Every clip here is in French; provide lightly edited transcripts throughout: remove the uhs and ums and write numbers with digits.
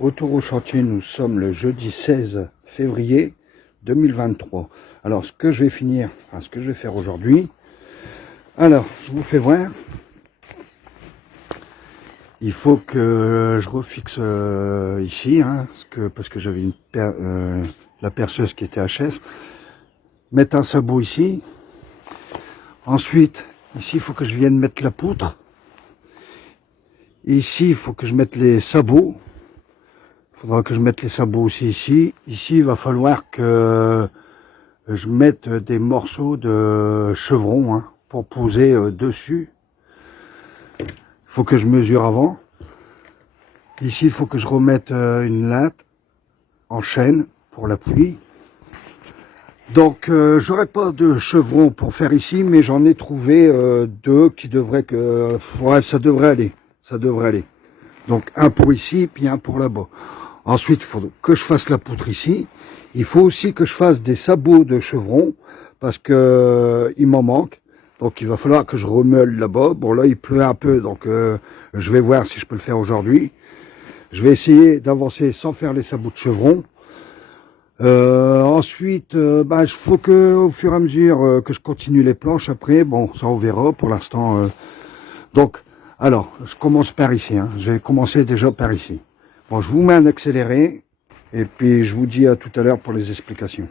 Retour au chantier, nous sommes le jeudi 16 février 2023. Alors ce que je vais faire aujourd'hui, alors je vous fais voir. Il faut que je refixe ici, parce que j'avais la perceuse qui était HS. Mettre un sabot ici. Ensuite, ici il faut que je vienne mettre la poutre. Ici il faut que je mette les sabots. Il faudra que je mette les sabots aussi ici. Ici, il va falloir que je mette des morceaux de chevron pour poser dessus. Il faut que je mesure avant. Ici, il faut que je remette une latte en chaîne pour l'appui. Donc, j'aurai pas de chevron pour faire ici, mais j'en ai trouvé deux qui devraient que... Ouais, ça devrait aller. Ça devrait aller. Donc, un pour ici, puis un pour là-bas. Ensuite, il faut que je fasse la poutre ici. Il faut aussi que je fasse des sabots de chevron parce que il m'en manque. Donc, il va falloir que je remeule là-bas. Bon, là, il pleut un peu, donc je vais voir si je peux le faire aujourd'hui. Je vais essayer d'avancer sans faire les sabots de chevron. Ensuite, il faut que, au fur et à mesure que je continue les planches après. Bon, ça on verra pour l'instant. Donc, alors, je commence par ici. Je vais commencer déjà par ici. Bon, je vous mets un accéléré et puis je vous dis à tout à l'heure pour les explications.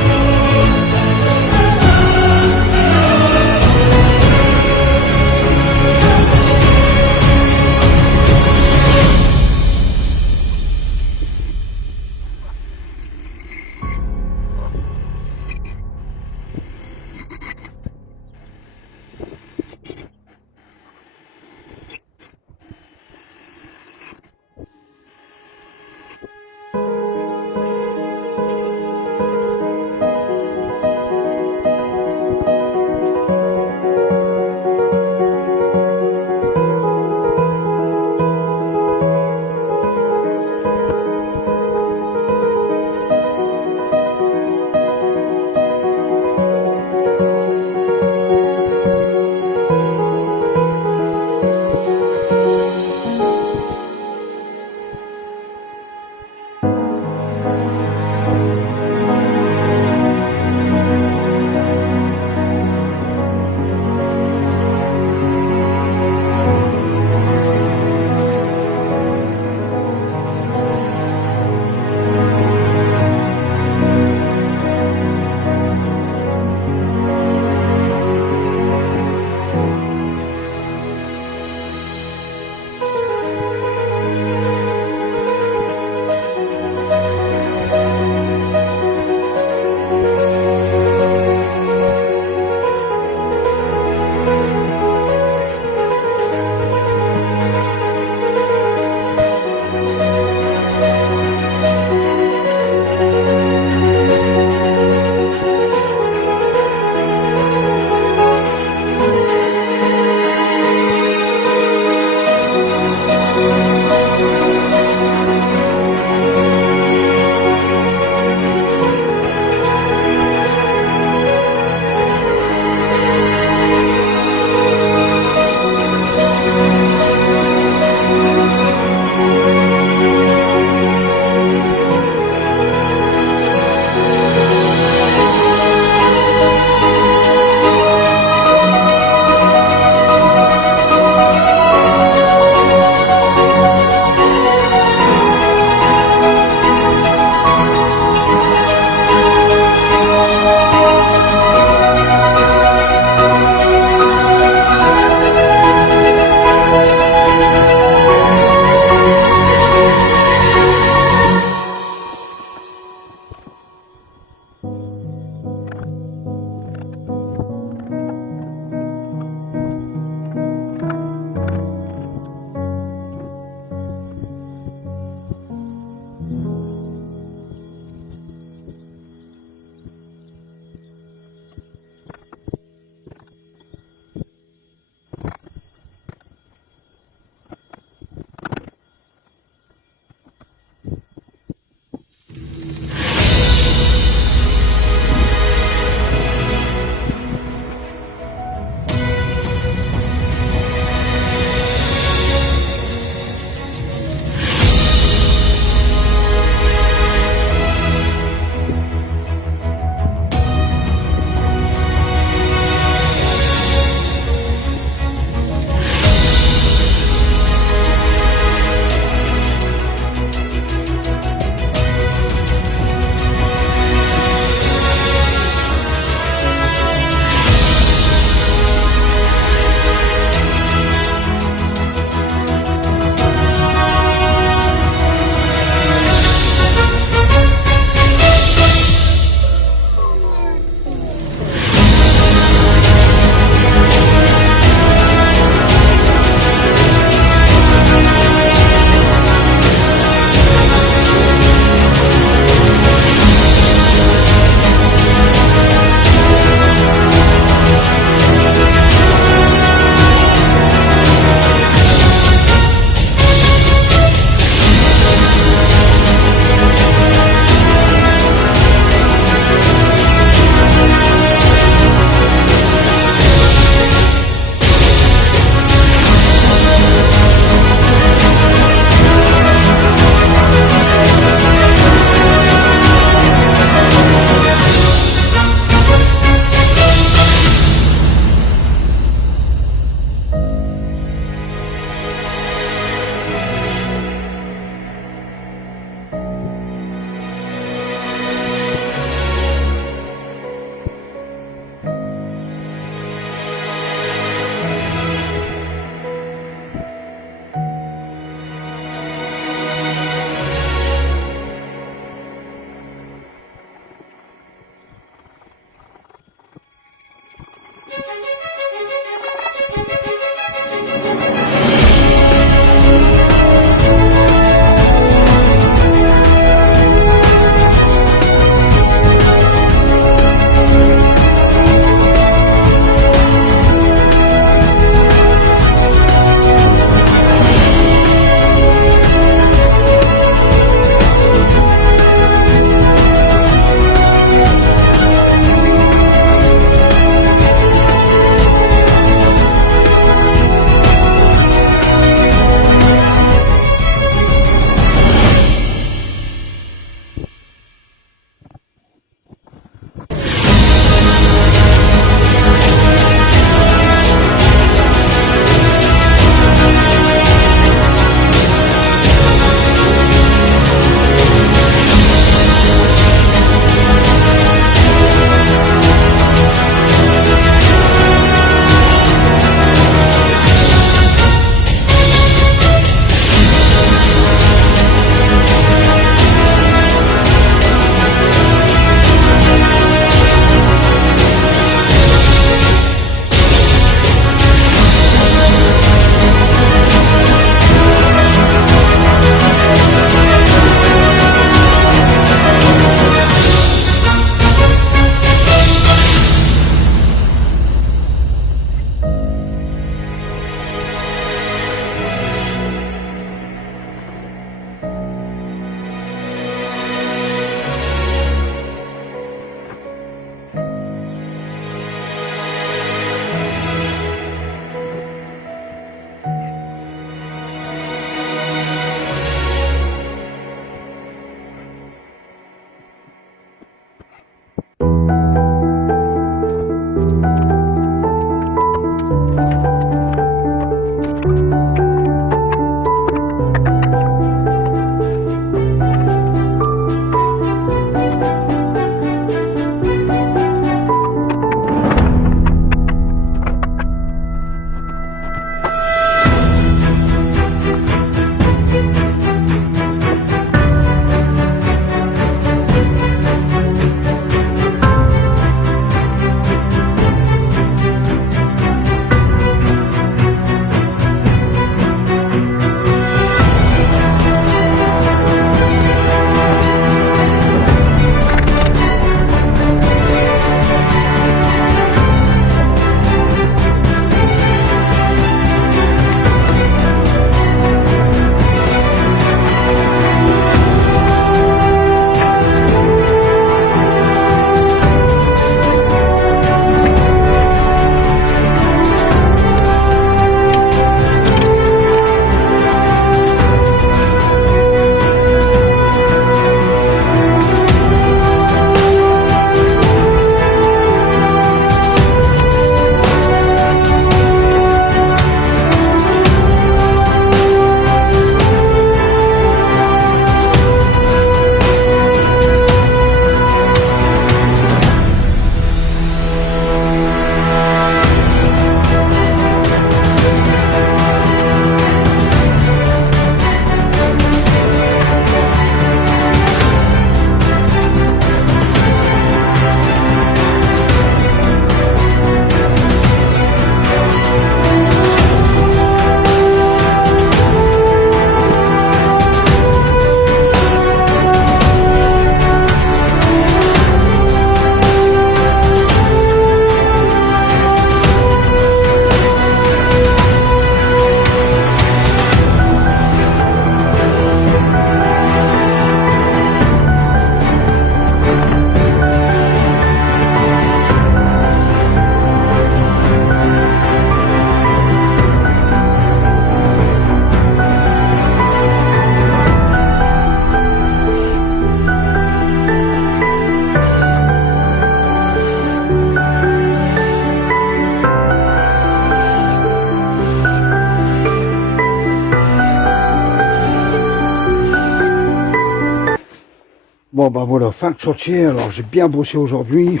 Bon bah voilà, fin de chantier. Alors j'ai bien bossé aujourd'hui.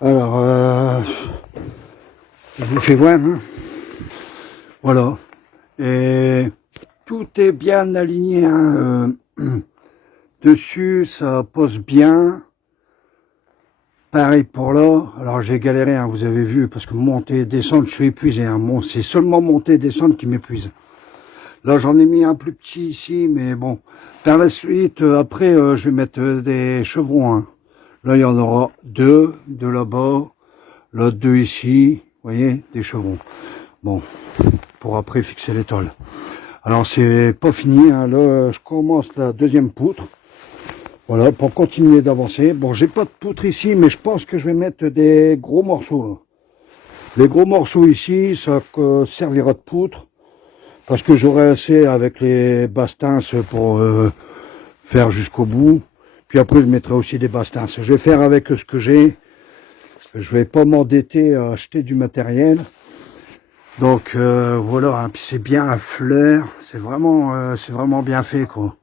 Alors je vous fais voir, hein. Voilà, et tout est bien aligné, hein. Dessus ça pose bien. Pareil pour là. Alors j'ai galéré, hein, vous avez vu, parce que monter et descendre, je suis épuisé, hein. Bon, c'est seulement monter et descendre qui m'épuise. Là j'en ai mis un plus petit ici, mais bon, par la suite, après je vais mettre des chevrons, hein. Là il y en aura deux là-bas, là deux ici, vous voyez, des chevrons. Bon, pour après fixer les tôles. Alors c'est pas fini, hein. Là je commence la deuxième poutre. Voilà, pour continuer d'avancer. Bon, j'ai pas de poutre ici, mais je pense que je vais mettre des gros morceaux, là. Les gros morceaux ici, ça servira de poutre. Parce que j'aurai assez avec les bastins pour faire jusqu'au bout. Puis après, je mettrai aussi des bastins. Je vais faire avec ce que j'ai. Je vais pas m'endetter à acheter du matériel. Donc voilà, hein. Puis c'est bien à fleur. C'est vraiment bien fait, quoi.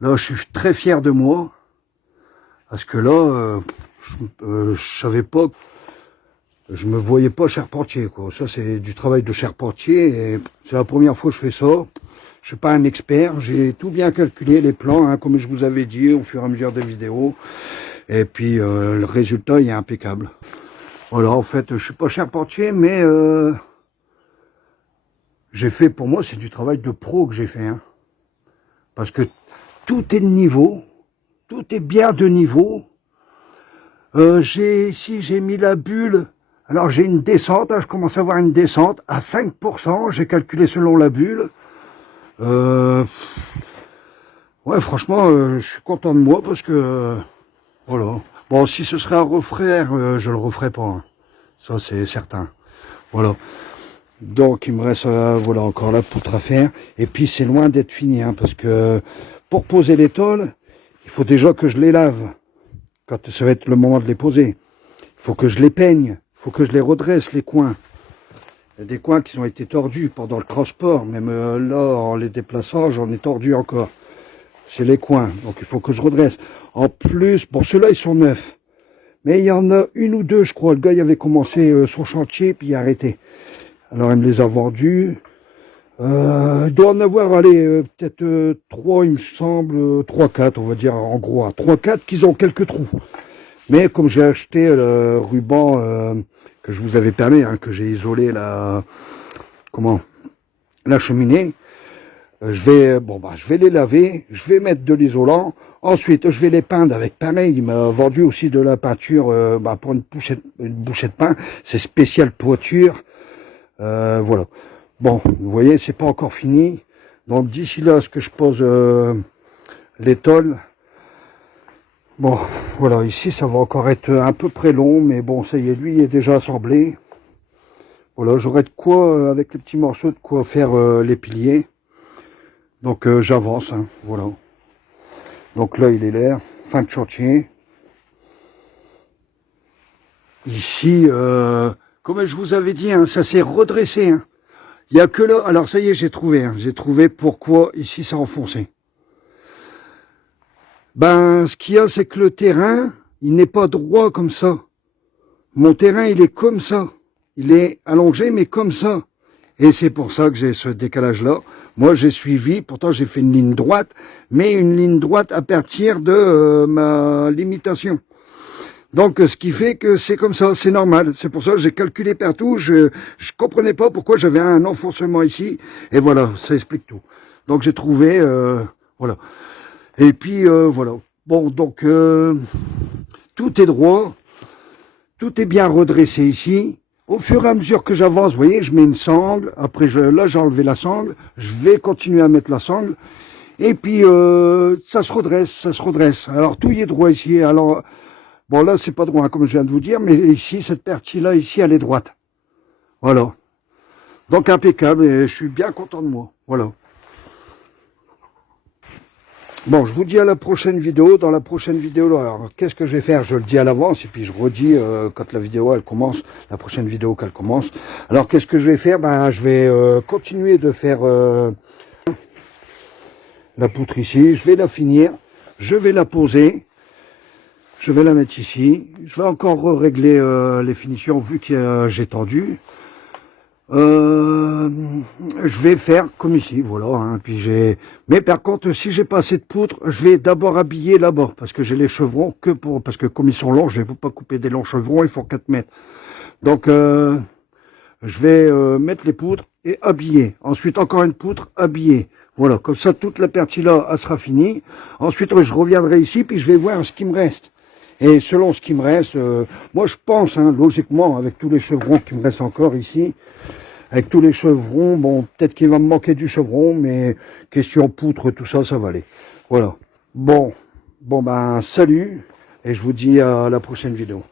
Là, je suis très fier de moi. Parce que là, je savais pas... Je me voyais pas charpentier, quoi. Ça, c'est du travail de charpentier, et c'est la première fois que je fais ça. Je suis pas un expert, j'ai tout bien calculé, les plans, hein, comme je vous avais dit au fur et à mesure des vidéos. Et puis, le résultat, il est impeccable. Voilà, en fait, je suis pas charpentier, mais j'ai fait, pour moi, c'est du travail de pro que j'ai fait, hein. Parce que tout est de niveau, tout est bien de niveau. Ici, j'ai mis la bulle. Alors j'ai une descente, hein, je commence à avoir une descente à 5%, j'ai calculé selon la bulle. Ouais, franchement, je suis content de moi parce que, voilà. Bon, si ce serait à refaire, je le referai pas, hein. Ça c'est certain. Voilà. Donc il me reste, voilà, encore la poutre à faire. Et puis c'est loin d'être fini, hein, parce que pour poser les tôles, il faut déjà que je les lave. Quand ça va être le moment de les poser. Il faut que je les peigne. Il faut que je les redresse, les coins. Il y a des coins qui ont été tordus pendant le transport. Même là, en les déplaçant, j'en ai tordu encore. C'est les coins. Donc il faut que je redresse. En plus, bon, ceux-là, ils sont neufs. Mais il y en a une ou deux, je crois. Le gars, il avait commencé son chantier, puis il a arrêté. Alors, il me les a vendus. Il doit en avoir, allez, peut-être 3, il me semble. 3-4, on va dire, en gros. 3-4 qu'ils ont quelques trous. Mais comme j'ai acheté le ruban que je vous avais parlé, hein, que j'ai isolé la cheminée, je vais les laver, je vais mettre de l'isolant, ensuite je vais les peindre avec pareil. Il m'a vendu aussi de la peinture pour une bouchée de pain, c'est spécial toiture, voilà. Bon, vous voyez, c'est pas encore fini. Donc d'ici là, ce que je pose les tôles. Bon, voilà, ici ça va encore être à peu près long, mais bon, ça y est, lui il est déjà assemblé. Voilà, j'aurai de quoi, avec les petits morceaux, de quoi faire les piliers. Donc j'avance, hein, voilà. Donc là il est l'air, fin de chantier. Ici, comme je vous avais dit, hein, ça s'est redressé, hein. Il n'y a que là, alors ça y est, j'ai trouvé, hein, j'ai trouvé pourquoi ici ça a enfoncé. Ben, ce qu'il y a, c'est que le terrain, il n'est pas droit comme ça. Mon terrain, il est comme ça. Il est allongé, mais comme ça. Et c'est pour ça que j'ai ce décalage-là. Moi, j'ai suivi, pourtant j'ai fait une ligne droite, mais une ligne droite à partir de ma limitation. Donc, ce qui fait que c'est comme ça, c'est normal. C'est pour ça que j'ai calculé partout. Je comprenais pas pourquoi j'avais un enfoncement ici. Et voilà, ça explique tout. Donc, j'ai trouvé, voilà. Et puis, voilà. Bon, donc, tout est droit. Tout est bien redressé ici. Au fur et à mesure que j'avance, vous voyez, je mets une sangle. Après, là, j'ai enlevé la sangle. Je vais continuer à mettre la sangle. Et puis, ça se redresse, ça se redresse. Alors, tout y est droit ici. Alors, bon, là, c'est pas droit, hein, comme je viens de vous dire. Mais ici, cette partie-là, ici, elle est droite. Voilà. Donc, impeccable. Et je suis bien content de moi. Voilà. Bon, je vous dis à la prochaine vidéo. Dans la prochaine vidéo, alors, qu'est-ce que je vais faire? Je le dis à l'avance et puis je redis quand la vidéo elle commence, la prochaine vidéo qu'elle commence. Alors, qu'est-ce que je vais faire? Ben, je vais continuer de faire la poutre ici. Je vais la finir. Je vais la poser. Je vais la mettre ici. Je vais encore régler les finitions vu que j'ai tendu. Je vais faire comme ici, voilà. Hein, puis mais par contre, si j'ai pas assez de poutre, je vais d'abord habiller là-bas parce que j'ai les chevrons que pour, parce que comme ils sont longs, je ne peux pas couper des longs chevrons, il faut 4 mètres. Donc, je vais mettre les poutres et habiller. Ensuite, encore une poutre, habiller. Voilà, comme ça, toute la partie là, elle sera finie. Ensuite, je reviendrai ici, puis je vais voir ce qui me reste. Et selon ce qui me reste, moi je pense, hein, logiquement, avec tous les chevrons qui me restent encore ici, avec tous les chevrons, bon, peut-être qu'il va me manquer du chevron, mais question poutre, tout ça, ça va aller. Voilà. Bon ben, salut, et je vous dis à la prochaine vidéo.